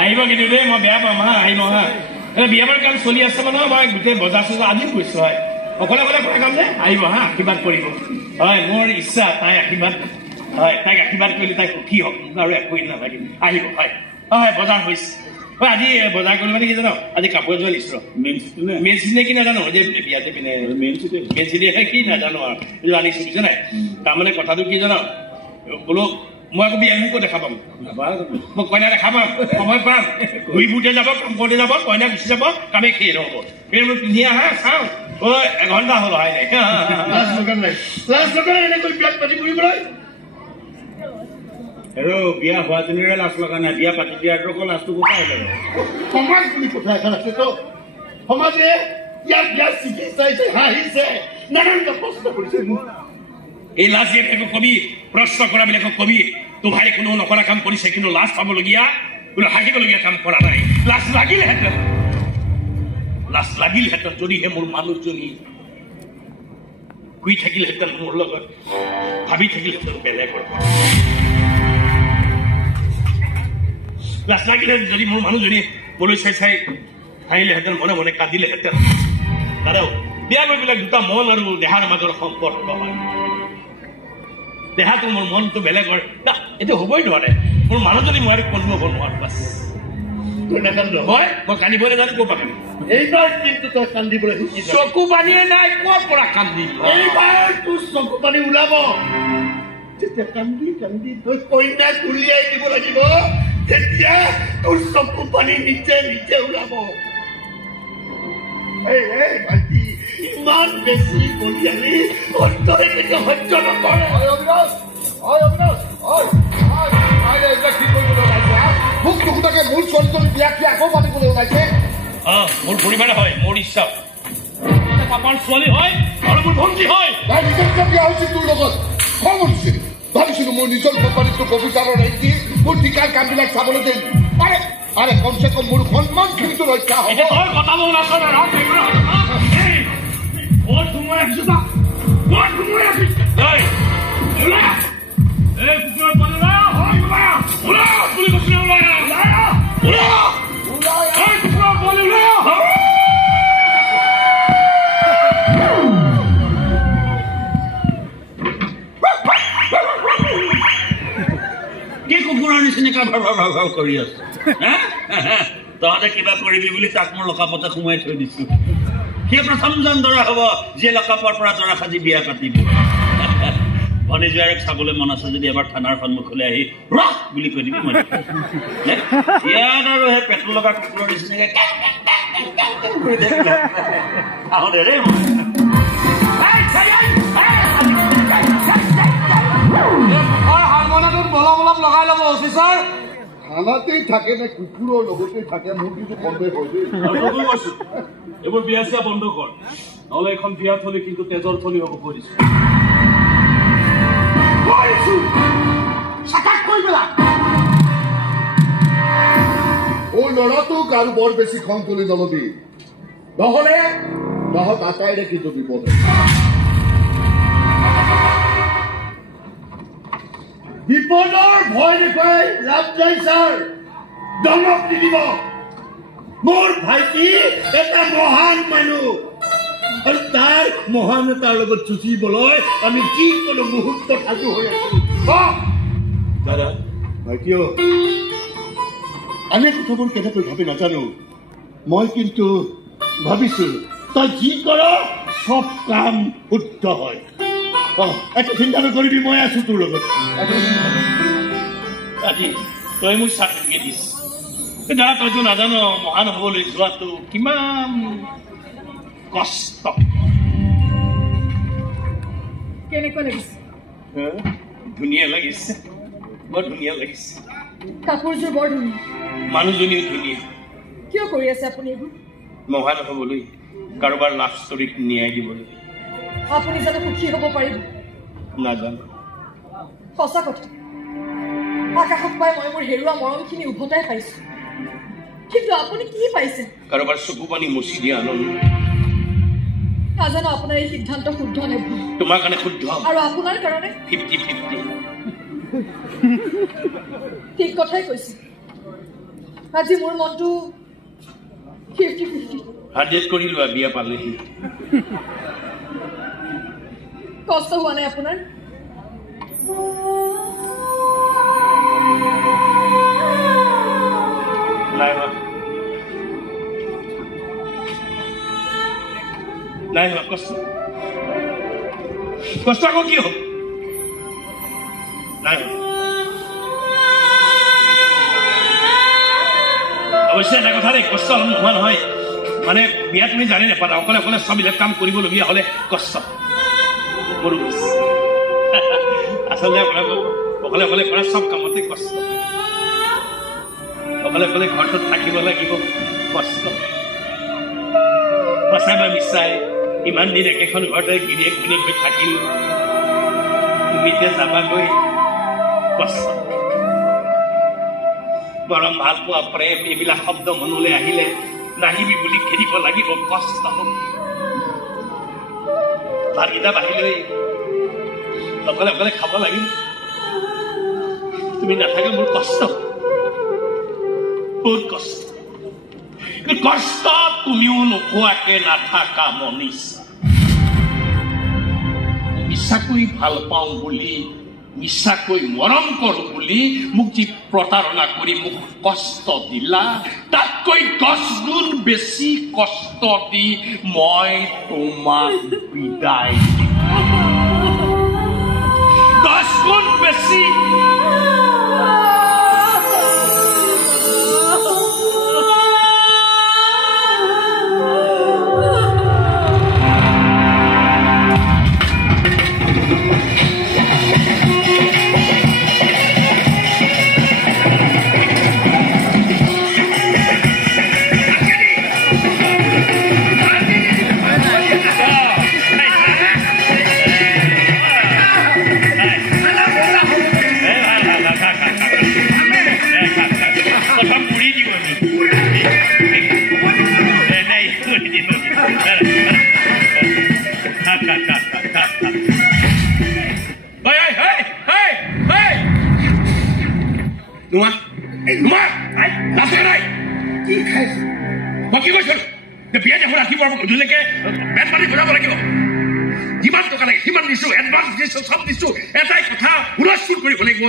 আহিব কিন্তু দেই মই বেয়া পাম হা আহিব হা বিয়াবাৰ কাম চলি আছে মানে মই গোটেই বজাৰ চজাৰ আজিও কৈছো হয় অকলে অকলে কৰা কাম যে আহিব হা আশীৰ্বাদ কৰিব হয় মোৰ ইচ্ছা তাই আশীৰ্বাদ হয় তাইক আশীৰ্বাদ কৰিলে তাই সুখী হওক আৰু একো নালাগে আহিব হয় হয় বজাৰ হৈছে হয় আজি বজাৰ কৰিলো মানে কি জানো আজি কাপোৰ এযোৰ লিষ্ট মেইন চিনে কি নাজানো যে বিয়াতে পিনে মেইন চিনে কি নাজানো আৰু আনিছো বুজিছে নাই তাৰমানে কথাটো কি জানো বোলো মই আকৌ বিয়া ক'ত দেখা পাম মই কইনা দেখা পাম সময় পাম ঘূৰি ফুৰোতে যাব কাম কৰোঁতে যাব কইনা গুচি যাব কামে খেয়ে নহ'ব সেই মই পিন্ধি আহা চাওঁ এঘণ্টা হ'ল হয় নাই বিয়াত পাতি ফুৰিবলৈ বিয়া হোৱাজনীৰে লাজ লগা নাই বিয়া পাতি দিয়াৰ লাজটো গোটাই লাগে সমাজ বুলি কথা এখন আছে তো সমাজে ইয়াত বিয়া চিকিৎসাইছে হাঁহিছে নানানটা প্ৰশ্ন কৰিছে এই লাজ একো কবি প্ৰশ্ন কৰাবিলাকক কবি তোৰ ভাই কোনো নকৰা কাম কৰিছে কিন্তু লাজ পাবলগীয়া কোনো হাঁহিবলগীয়া কাম কৰা নাই লাজ লাগিলহেঁতেন যদিহে মোৰ মানুহজনী শুই থাকিলহেঁতেন মোৰ লগত ভাবি থাকিলহেঁতেন বেলেগৰ লাজ লাগিলহেঁতেন যদি মোৰ মানুহজনী মোলৈ চাই চাই হাঁহিলেহেঁতেন মনে মনে কান্দিলেহেঁতেন দাদাও বিয়া কৰিবিলাক দুটা মন আৰু দেহাৰ মাজৰ সম্পৰ্ক হয় দেহাটো মোৰ মনটো বেলেগৰ এইটো হ'বই নোৱাৰে মোৰ মানুহজনী মই আৰু কন্ট্ৰল হ'ব নোৱাৰো বাছ হয় মই কান্দিবলৈ জানো ক'ৰ পৰা এইবাৰ কিন্তু তই কান্দিবলৈ চকু পানীয়ে নাই ক'ৰ পৰা কান্দি এইবাৰ তোৰ চকু পানী ওলাব যেতিয়া কান্দি কান্দি তই কইনাক উলিয়াই দিব লাগিব তেতিয়া তোৰ চকু পানী নিজে নিজে ওলাব ইমান বেছি বলিয়ালি তই তেতিয়া সহ্য নকৰে মোক টুকুটাকে মোৰ ছোৱালীজনী বিয়া কি আকৌ পাতিবলৈ ওলাইছে মোৰ পৰিবাৰে হয় মোৰ ইচ্ছা পাপাৰ ছোৱালী হয় আৰু মোৰ ভণ্টি হয় তাই নিজৰ বিয়া হৈছে তোৰ লগত খং উঠিছে ভাবিছিলো মোৰ নিজৰ কোম্পানীটো কবিতাৰৰ এৰি মোৰ ঠিকাৰ কামবিলাক চাবলৈ দিম আৰে কমচে কম মোৰ সন্মানখিনিতো ৰক্ষা হ'ব কৰি আছো তহঁতে কিবা কৰিবি বুলি তাক মই লকাপতে সোমাই থৈ দিছো সেই প্ৰথমজন দৰা হ'ব যিয়ে লকাপৰ পৰা দৰা সাজি বিয়া পাতিব ভনীজোৱাৰক চাবলৈ মন আছে যদি এবাৰ থানাৰ সন্মুখলৈ আহি ৰহ বুলি কৈ দিবি মই ইয়াত আৰু সেই পেট্ৰল লগা কুকুৰৰ নিচিনাকে অলপ লগাই ল'ব অফিচাৰ থানাতেই থাকে নে কুকুৰৰ লগতেই থাকে মোৰ কিন্তু সন্দেহ হয় এইবোৰ বিয়া চিয়া বন্ধ কৰ নহ'লে এখন বিয়া থলী কিন্তু তেজৰ থলী হ'ব কৰিছো ল'ৰাটোক আৰু বৰ বেছি খং তুলি নলবি নহ'লে তহঁত আটাইৰে কিন্তু বিপদ বিপদৰ ভয় দেখুৱাই লাভ নাই ছাৰ দমক দি দিব মোৰ ভাইটি এটা মহান মানুহ আৰু তাৰ মহানতাৰ লগত যুঁজিবলৈ আমি যিকোনো মুহূৰ্তত সাজু হৈ আছো দাদা ভাইটিও আমি কথাবোৰ কেনেকৈ ভাবি নাজানো মই কিন্তু ভাবিছো তই যি কৰ চব কাম শুদ্ধ হয় একো চিন্তা নকৰিবি মই আছো তোৰ লগত আজি তই মোক চাৰ্টিফিকেট দিছ দাদা তইতো নাজানো মহান হ'বলৈ যোৱাটো কিমান কষ্ট কেনেকুৱা লাগিছে ধুনীয়া লাগিছে বৰ ধুনীয়া লাগিছে কাপোৰযোৰ বৰ ধুনীয়া মানুহজনীও ধুনীয়া কিয় কৰি আছে আপুনি এইবোৰ মহান হ'বলৈ কাৰোবাৰ লাভ ষ্টৰীক ন্যায় দিবলৈ আপুনি জানো সুখী হ'ব পাৰিব নাজানো সঁচা কথা আকাশত পাই মই মোৰ হেৰুৱা মৰমখিনি উভতাই পাইছো কিন্তু আপুনি কি পাইছে কাৰোবাৰ চকু পানী মুচি দিয়া আনন্দ নাজানো আপোনাৰ এই সিদ্ধান্ত শুদ্ধ নে ভুল তোমাৰ কাৰণে শুদ্ধ আৰু আপোনাৰ কাৰণে 50-50 ঠিক কথাই কৈছে আজি মোৰ মনটো 50-50 হাৰ্ডেট কৰি লোৱা বিয়া পালেহি কষ্ট হোৱা নাই আপোনাৰ নাই কষ্ট কষ্ট আকৌ কি হ'ল নাই অৱশ্যে এটা কথা দেই কষ্ট নোহোৱা নহয় মানে বিয়া তুমি জানি নাপাতা অকলে অকলে চববিলাক কাম কৰিবলগীয়া হ'লে কষ্ট আচলতে অকলে অকলে কৰা চব কামতে কষ্ট অকলে অকলে ঘৰটোত থাকিব লাগিব কষ্ট সঁচাই বা মিছাই ইমান দিন একেখন ঘৰতে গিৰিয়েক ঘৈণীয়েক হৈ থাকিলো তুমি এতিয়া যাবাগৈ কষ্ট মৰম ভাল পোৱা প্ৰেম এইবিলাক শব্দ মনলৈ আহিলে নাহিবি বুলি খেদিব লাগিব কষ্ট ভাতকেইটা বাঢ়িলৈ অকলে অকলে খাব লাগিল তুমি নাথাকে মোৰ কষ্ট বহুত কষ্ট কষ্ট তুমিও নোখোৱাকে নাথাকা মনীষা মিছাকৈ ভাল পাওঁ বুলি মিছাকৈ মৰম কৰোঁ বুলি মোক যি প্ৰতাৰণা কৰি মোক কষ্ট দিলা তাতকৈ 10 গুণ বেছি কষ্ট দি মই তোমাক বিদায় দিম 10 গুণ বেছি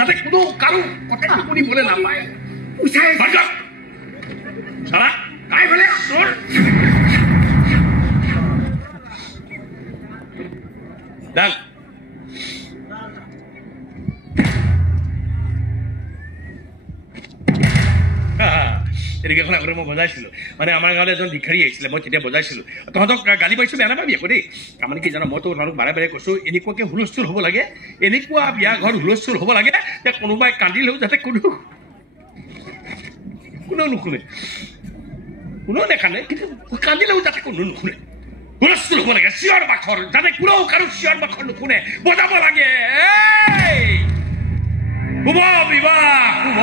যাতে কোনো কাৰো কথা শুনিবলৈ নাপায় এদিকেখন আগতে মই বজাইছিলো মানে আমাৰ গাঁৱত এজন ভিক্ষাৰী আহিছিলে মই তেতিয়া বজাইছিলো তহঁতক গালি পাইছো বেয়া নাপাবি আকৌ দেই তাৰমানে কি জানো মইতো তহঁতক বাৰে বাৰে কৈছো এনেকুৱাকে হুলস্থুল হ'ব লাগে এনেকুৱা বিয়া ঘৰ হুলস্থুল হ'ব লাগে যে কোনোবাই কান্দিলেও যাতে কোনেও নুশুনে কোনেও নেকান্দে কিন্তু কান্দিলেও যাতে কোনেও নুশুনে হুলস্থুল হ'ব লাগে চিঞৰ বাখৰ যাতে কোনেও কাৰো চিঞৰ বাখৰ নুশুনে বজাব লাগে শুভ বিবাহ শুভ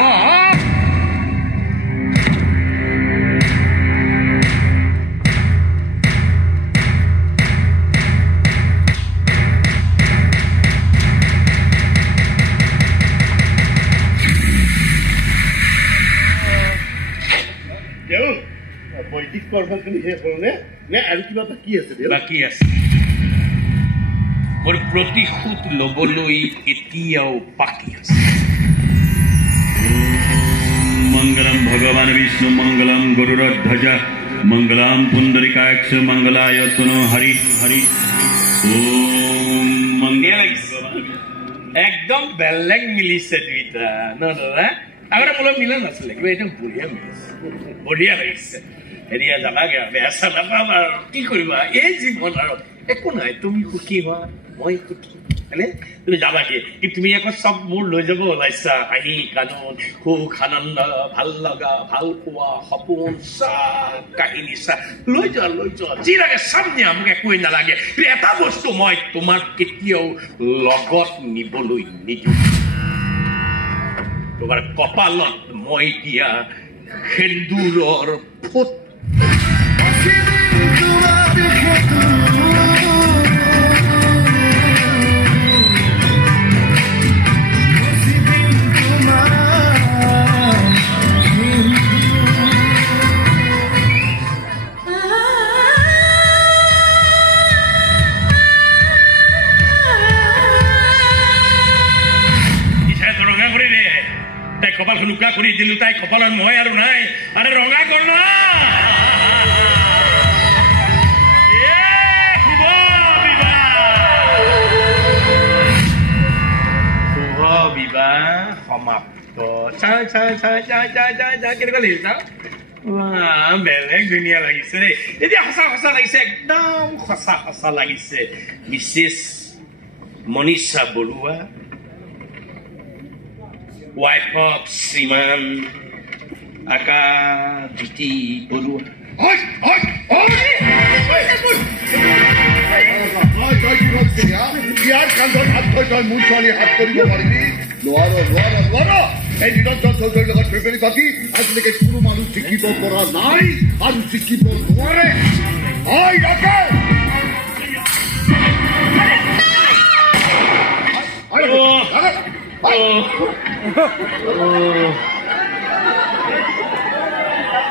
বৈদিক কৰ্মখিনি শেষ হ'লনে নে আৰু কিবা বাকী আছে বাকী আছে মোৰ প্ৰতিশোধ ল'বলৈ এতিয়াও বাকী আছে মংগলম ভগৱান বিষ্ণু মংগলম গৰুড়ধ্বজ মংগলম পুণ্ডরিকাক্ষ মংগলায় তনো হরি হরি ওম মংগল একদম বেলেগ মিলিছে দুইটা ন দাদা আগতে বোলো মিলা নাছিলে কিবা একদম বঢ়িয়া মিলিছে বঢ়িয়া লাগিছে হেৰিয়া যাবাগে বেয়া চা নাপাবা আৰু কি কৰিবা এই জীৱন আৰু একো নাই তুমি সুখী হোৱা মই সুখী হয়নে তুমি যাবাগে কিন্তু তুমি আকৌ চব মোৰ লৈ যাব ওলাইছা হাঁহি কান্দোন সুখ আনন্দ ভাল লগা ভাল পোৱা সপোন চব কাহিনী চা লৈ যোৱা যি লাগে চব নিয়া মোক একোৱেই নালাগে এটা বস্তু মই তোমাক কেতিয়াও লগত নিবলৈ নিদিওঁ তোমাৰ কপালত মই দিয়া সেন্দুৰৰ ফুট কপালখন উকা কৰি দিলোঁ তাই কপালত মই আৰু নাই আৰে ৰঙা কৰ না বিবাহ সমাপ্ত কেনেকুৱা লাগিছে বেলেগ ধুনীয়া লাগিছে দেই এতিয়া সঁচা সঁচা লাগিছে একদম সঁচা সঁচা লাগিছে Mrs Manisha Baruah wife of Sriman Akaditi Buru.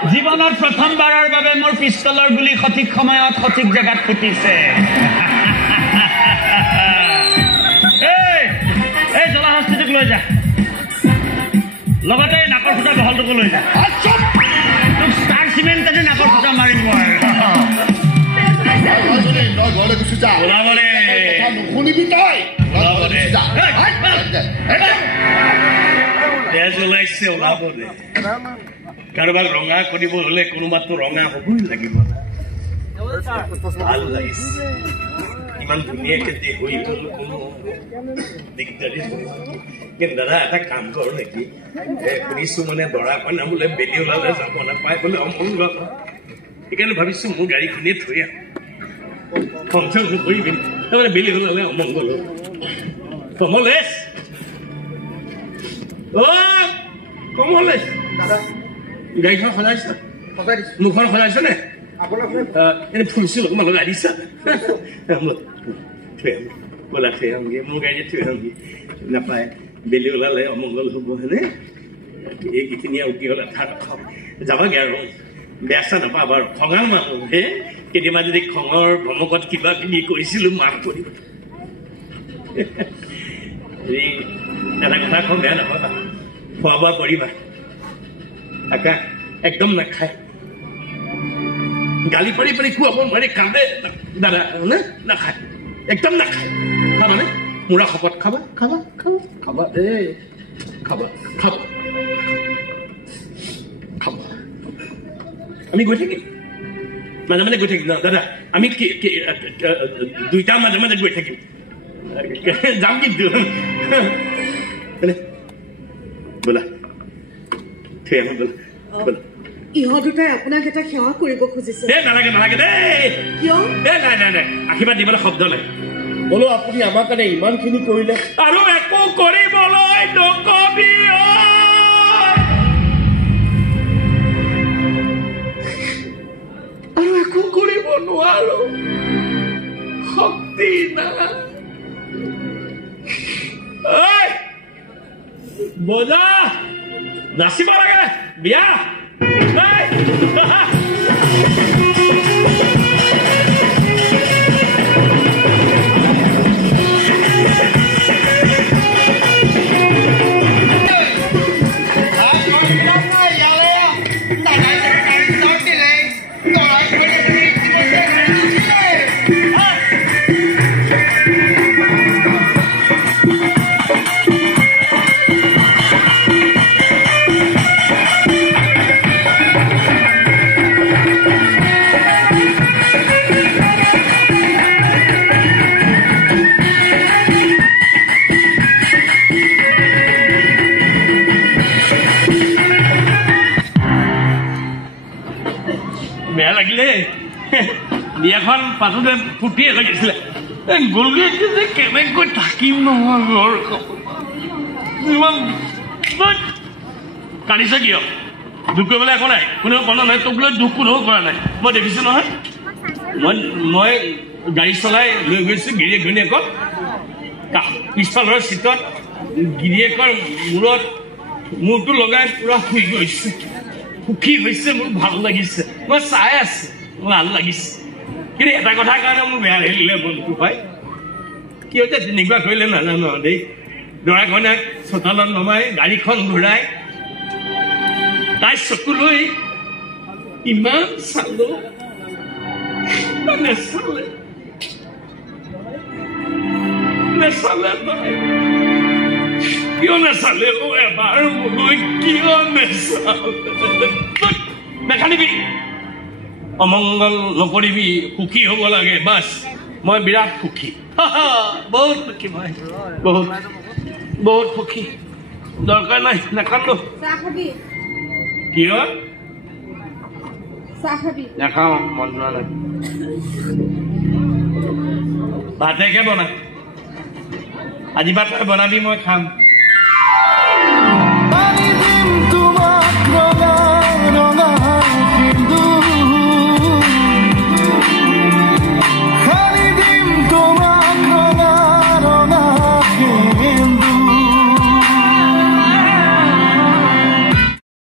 জীৱনৰ প্ৰথমবাৰৰ বাবে মোৰ পিস্তলৰ গুলি সঠিক সময়ত সঠিক জেগাত ফুটিছে এই জলহস্তিটোক লৈ যা লগতে নাকৰ ফুটা বহলটোকো লৈ যা তোক ষ্টাৰ চিমেণ্টতে নাকৰ ফুটা মাৰিম মই কাৰোবাক ৰঙা কৰিব হলে কোনোবাতো ৰঙা হবই লাগিব ভাল লাগিছে ইমান ধুনীয়াকে দেহ হৈ গল কোনো দিগদাৰী কিন্তু দাদা এটা কাম কৰো নেকি শুনিছো মানে দৰা কইনা বোলে বেলি ওলালে যাব নাপায় বোলে অমংগল সেইকাৰণে ভাবিছো মোৰ গাড়ীখনেই থৈ কমচম নকৰিবি তাৰমানে বেলি ওলালে অমংগল কমলেশ কমলেশ গাড়ীখন সজাইছা মুখখন সজাইছ নে এনে ফুল চুল অকমান লগাই দিছা থৈ আহোঁ ব'লা থৈ আহোঁগৈ মোৰ গাড়ীত থৈ আহোঁগৈ নাপায় বেলি ওলালে অমংগল হ'ব হয়নে এইখিনি আৰু কি হ'ল যাবাগৈ আৰু বেয়া চা নাপাবা আৰু খঙাল মানুহ হে কেতিয়াবা যদি খঙৰ ভমকত কিবা কিবি কৰিছিলোঁ মাক কৰিব এটা কথা কওঁ বেয়া নাপাবা খোৱা বোৱা কৰিবা আকা একদম নাখায় গালি পাৰি পাৰি খুৱাব নোৱাৰি কান্দে দাদা নে নাখায় একদম নাখায় খাবানে মোৰা শপত খাবা খাবা খাবা খাবা দেই খাবা খাবা খাবা আমি গৈ থাকিম মাজে মাজে গৈ থাকিম ন দাদা আমি দুইটা মাজে মাজে গৈ থাকিম যাম কিন্তু বোলা থৈ আহোঁ বোলা বোলা ইহঁত দুটাই আপোনাক এটা সেৱা কৰিব খুজিছে নালাগে নালাগে দেই কিয় নাই নাই নাই আশীৰ্বাদ দিবলৈ শব্দ নাই বোলো আপুনি আমাৰ কাৰণে ইমানখিনি কৰিলে আৰু একো কৰিবলৈ নকবি আৰু একো কৰিব নোৱাৰো শক্তি নাই বজা নাচিব লাগে বিয়া বেয়া লাগিলে বিয়াখন পাতোতে ফুটিয়ে লাগিছিলে গলগৈ যে কেনেকৈ থাকিম নহয় ঘৰ ইমান কান্দিছে কিয় দুখ কৰিবলৈ একো নাই কোনেও কৰা নাই তোক লৈ দুখ কোনেও কৰা নাই মই দেখিছোঁ নহয় মই গাড়ী চলাই লৈ গৈছোঁ গিৰিয়েক ঘৈণীয়েকক পিছফালৰ চিটত গিৰিয়েকৰ মূৰত মূৰটো লগাই পুৰা শুই গৈছোঁ সুখী হৈছে মোৰ ভাল লাগিছে মই চাই আছো ভাল লাগিছে কিন্তু এটা কথাৰ কাৰণে মোৰ বেয়া লাগিলে মনটো হয় কিয় যে তেনেকুৱা কৰিলে নাজানো দেই দৰা কইনাক চোতালত নমাই গাড়ীখন ঘূৰাই তাই চকুলৈ ইমান চালো নেচালে নেচালে তাই কিয় নেচালে এবাৰ মই কিয় নেচালে নেখানিবি অমংগল নকৰিবি সুখী হ'ব লাগে বাছ মই বিৰাট সুখী বহুত সুখী মই বহুত বহুত সুখী দৰকাৰ নাই নেখালো কিয় নেখাওঁ মন যোৱা নাই ভাতেকে বনা আজি ভাত বনাবি মই খাম